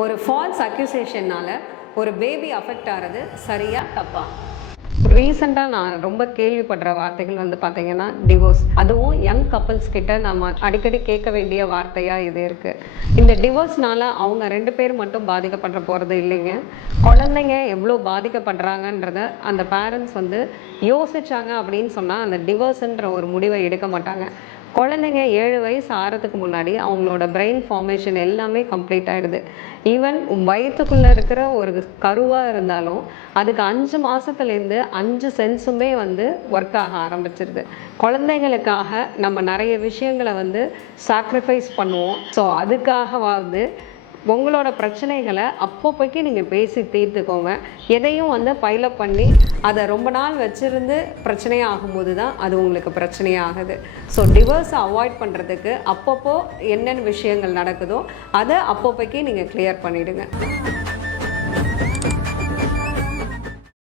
ஒரு ஃபால்ஸ் அக்யூசேஷன்னால ஒரு baby affect ஆகிறது சரியா தப்பா? ரீசெண்டாக நான் ரொம்ப கேள்விப்படுற வார்த்தைகள் வந்து பார்த்தீங்கன்னா டிவோர்ஸ், அதுவும் யங் கப்புள்ஸ் கிட்ட நம்ம அடிக்கடி கேட்க வேண்டிய வார்த்தையாக இது இருக்குது. இந்த டிவோர்ஸ்னால அவங்க 2 பேர் மட்டும் பாதிக்கப்படுற போகிறது இல்லைங்க, குழந்தைங்க எவ்வளோ பாதிக்கப்படுறாங்கன்றத அந்த பேரண்ட்ஸ் வந்து யோசிச்சாங்க அப்படின்னு சொன்னால் அந்த டிவோர்ஸுன்ற ஒரு முடிவை எடுக்க மாட்டாங்க. குழந்தைங்க 7 வயசு ஆகிறதுக்கு முன்னாடி அவங்களோட பிரெயின் ஃபார்மேஷன் எல்லாமே கம்ப்ளீட் ஆகிடுது. ஈவன் வயிற்றுக்குள்ளே இருக்கிற ஒரு கருவாக இருந்தாலும் அதுக்கு 5 மாதத்துலேருந்து 5 சென்ஸுமே வந்து ஒர்க் ஆக ஆரம்பிச்சிருது. குழந்தைங்களுக்காக நம்ம நிறைய விஷயங்களை வந்து சாக்ரிஃபைஸ் பண்ணுவோம். ஸோ அதுக்காகவாவது உங்களோட பிரச்சனைகளை அப்பப்போக்கி நீங்கள் பேசி தீர்த்துக்கோங்க. எதையும் வந்து பைலப் பண்ணி அதை ரொம்ப நாள் வச்சுருந்து பிரச்சனையாக ஆகும்போது தான் அது உங்களுக்கு பிரச்சனையாகுது. ஸோ டிவோர்ஸை அவாய்ட் பண்ணுறதுக்கு அப்பப்போ என்னென்ன விஷயங்கள் நடக்குதோ அதை அப்பப்போக்கி நீங்கள் கிளியர் பண்ணிவிடுங்க.